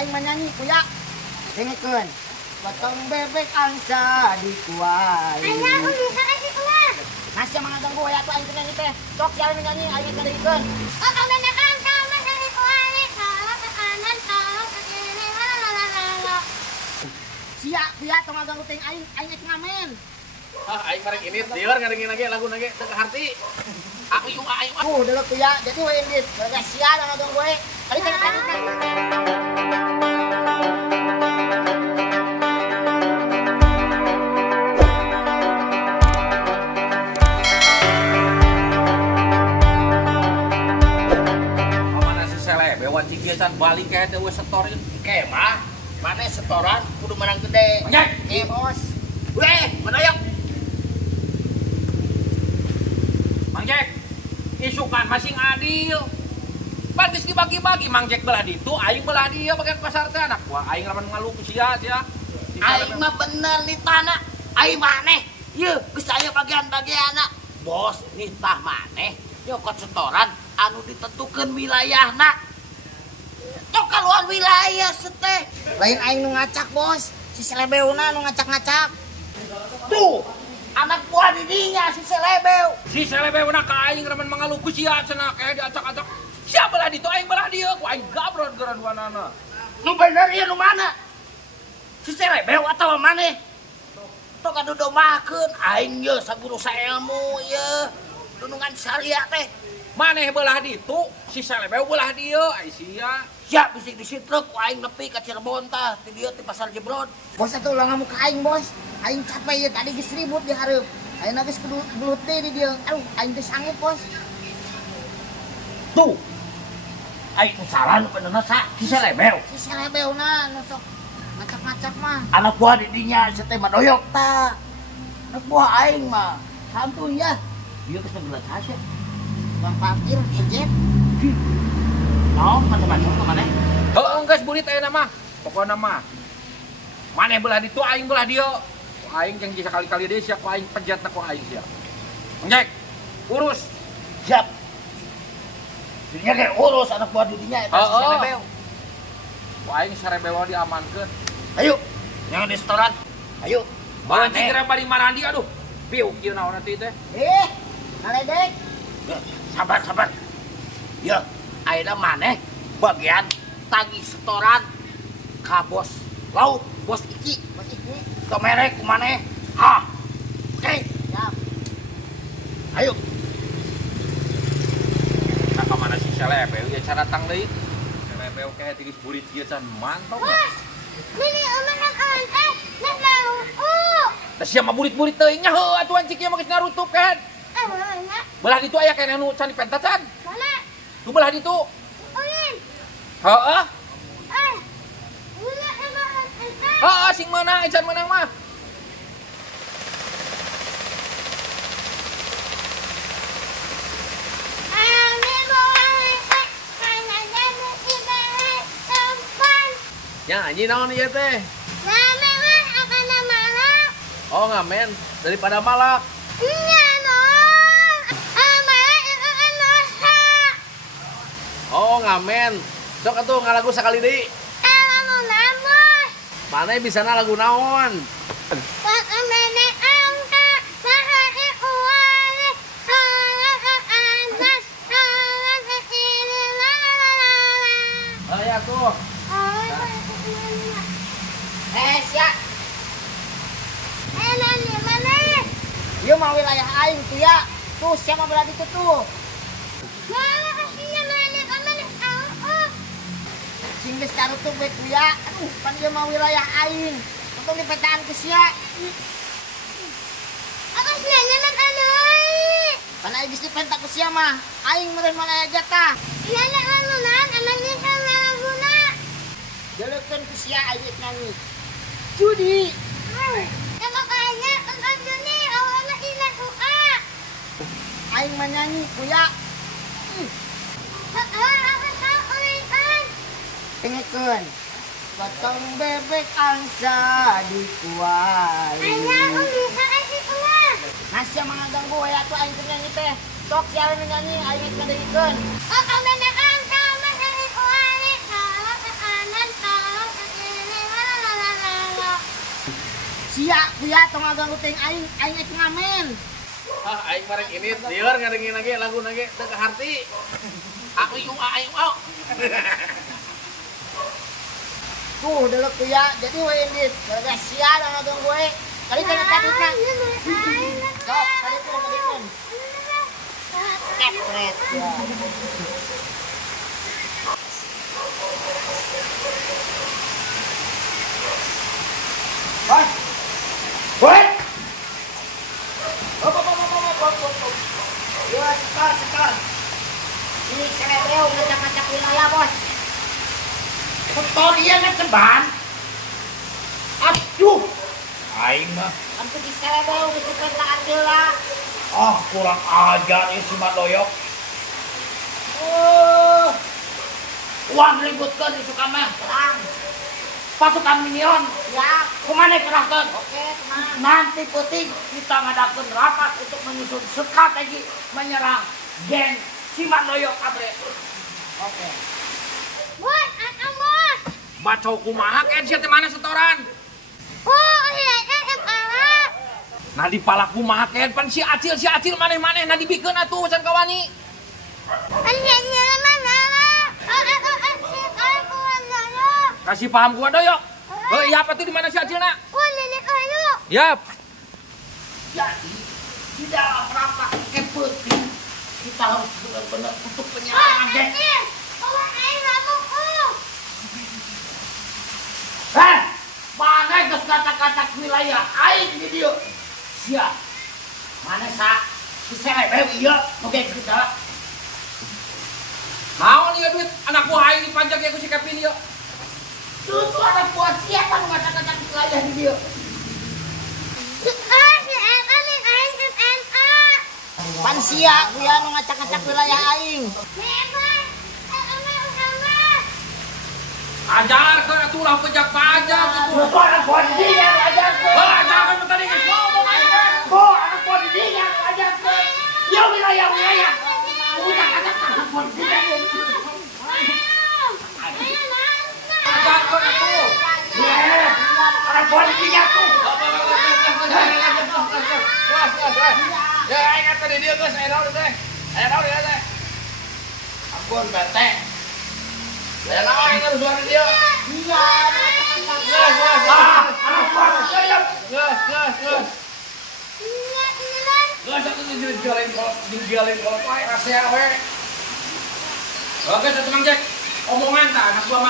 aing menyanyi kuya. Dengekeun. Potong bebek angsa di kuali. Ayah, aku bisa kasih keluar. Nasi yang mengganggu ya tuh aing teh nyanyi teh. Sok jalan menyanyi aing teh dengekeun. Oh, kamu nekan sama dari kuali. Kalau ke kanan, kalau ke kiri. Lalalala. Sia kuya tong ngaganggu teh aing geus ngamen. Aing bareng ini dieur ngadengin lagi lagu nage teu ke harti. Aku yung aing mah. Delok kuya, jadi we indit. Gak sia da ngaganggu we. Kali teh Can balik kayak dewe setorin Kemah, mana setoran kudu menang gede. Banyak. Oke, bos. Weh, menayang. Mang Jack, isukan masing adil. Bagus dibagi-bagi Mang Jack belah ditu, aing belah dia bagian pasar teh anak gua. Aing lamun ngalu ku sia. Aing mah bener nih tanah. Aing maneh. Ye, geus aya bagian-bagianna. Bos, nitah maneh nyokot setoran anu ditentukeun wilayahna. Tok kaluar wilayah seteh. Lain aing nu ngacak, bos. Si Selebeuna nu ngacak-ngacak. Tuh, anak buah didinya si Selebeu. Si Selebeuna ka aing remen mangalu ku sia cenah kayak diacak-acak. Sia belah ditu aing belah dia, ku aing gabrod garaduanana. Nu bener ieu nu mana? Si Selebeu atawa maneh? Tok anu domahkeun aing ye saguru saelmu ye. Dunungan saria teh. Maneh belah ditu, si Selebeu belah dia, ai sia. Siap bisik disitrek ku aing nepi ka Cirebon tah, ti dieu ti Pasar Jebrod. Bos atuh ulah ngamuk ka aing, bos. Aing capek ya tadi geus ribut di hareup. Ayeuna geus gelut deui di dieu. Aduh, aing teh sanggup, bos. Tuh. Aing salah nu benerna sa si Selebeu. Si Selebeuna nu sok ngacak-ngacak mah. Anak buah didinya seteh mah doyok tah. Anak buah aing mah santuy ya. Ieu geus ngegelet hasil. Bang parkir sejet. Naon macam-macam ka maneh? Heuh geus bulit ayeuna mah. Pokona mah maneh belah ditu aing belah dia. Ku aing janji sakali-kali deui sia ku aing pejatna ku aing sia. Mang Jack, urus. Siap. Dinya ge urus anak buah didinya eta si Selebeu. Ku aing sarebewa diamankeun. Ayo, jangan di restoran. Ayo. Balan cikira bari marandi aduh. Piuk ieu naon atuh teh? Ngaledek. Sabar. Ya, ayeuna maneh bagian tagih setoran ka bos laut, bos Iki. Bos iki. Kemerek ku maneh. Ha. Oke. Siap. Ayo. Nah, ka mana si Selebeu ya cara datang deui. Selebeu kayak tiris burit ieu can mantap. Bos, ini omongan aneh. Nah, Da sia mah burit-burit teuing nya heuh atuh cik ieu mah geus narutup kan. mana? Belah ditu aya keneh nu can dipenta can. Mana? Tu belah ditu. Ulin. Heeh. Gula sama aneh. Heeh sing meunang, can meunang mah. Ya, anjing naon ieu teh? Ngamen akan malak. Oh, ngamen daripada malak. Iya non. Malak akan masak. Oh, ngamen. Sok atuh ngalagu sakali deui. Kamu namus. Maneh bisana lagu naon? Pak amene angka. Sahari uwali. Salah anas. Salah ini lalala. Oh ya tuh. Siap. Nani mana? Ieu mah wilayah aing tuh ya. Tuh siapa belah ditu tuh. Mana kasihnya nani kamu Sing geus karutup we kuya. Aduh, pan ieu mah wilayah aing. Untuk dipetaan ke sia. Aku nanya anu. Pan aing geus dipenta ku sia mah. Aing meureun mana aja tah. Nana anu nan anaknya kan guna. Deleukeun ku sia aing geus nyanyi. Judi. Makanya engkau juni awalnya ilah UA. Aing menyanyi kuya. Aku tahu ulikan. Dengekeun. Potong bebek angsa di kuali. Ayah, aku bisa kasih keluar. Nasi yang mengganggu we atuh aing teh nyanyi teh. Sok sia we nyanyi aing geus ngadengikeun. Oh, kamu nekan sama dari UA. Kalau ke kanan, kalau kuya tong agak uteng aing ek ngamen. Aing marek ini lieur ngadengin lagi lagu lagi teu ka harti. Aku yung aing au. Tuh delok kuya jadi we ini gara sia da ngageng gue. Kali teh tadina. Sok kali teh. Kepret ya. Bos. Woi. Hop. Ya, setar. Ini cerebel ngacak-ngacak wilayah, Bos. Setor iya ngeceban. Aduh. Aing mah. Kan di cerebel geus perlaan heula. Ah, kurang ajar ieu si Madoyok. Uang ributkeun di Sukamah. Terang. Pasukan minion. Ya, Kumaneh kerahkeun. oke, tenang. Nanti penting kita ngadakeun rapat untuk menyusun strategi menyerang geng si Madoyok abre. Oke. Bos, akang bos. Bacau kumaha kan sia teh mana setoran? Oh, iya, kalah. Nah di pala kumaha kan pan si acil maneh-maneh nah dibikeun atuh can kawani. Anjingnya mana? Kasih paham gua doyok. Iya apa tuh di mana si acilna? Oh, nenek ayo. Yap. Jadi di dalam rapat kepenting kita harus benar-benar untuk penyerangan geng. Mana geus kata-kata wilayah aing di dieu. Sia. Mana sa? Si selebeu ieu nu geng kita. Naon ieu duit anak buah aing dipanjang ya ku si Kevin ieu. Itu anak buah siapa nu kata-kata wilayah di dieu. Pan sia kuya nu ngacak-ngacak wilayah aing. Ajarkeun atuh ulah pajak-pajak gitu. Itu anak buah di dieu yang ajarkeun. Heuh jangan tadi geus ngomong aing. Anak buah di dieu yang ajarkeun. Ya wilayah-wilayah. Udah kata-kata anak buah di dieu. Ajarkeun atuh. Anak buah di dieu tuh. Ya aing kata di dieu geus aya naon teh. Aya naon ieu teh. Ampun bete. Ya naon aing harus suara di dieu. Iya, Geus. Anak buah di dieu. Geus. Geus atuh dijualin kalau pae kasih we. Oke, satu Mang Jack. Omongan tah anak gua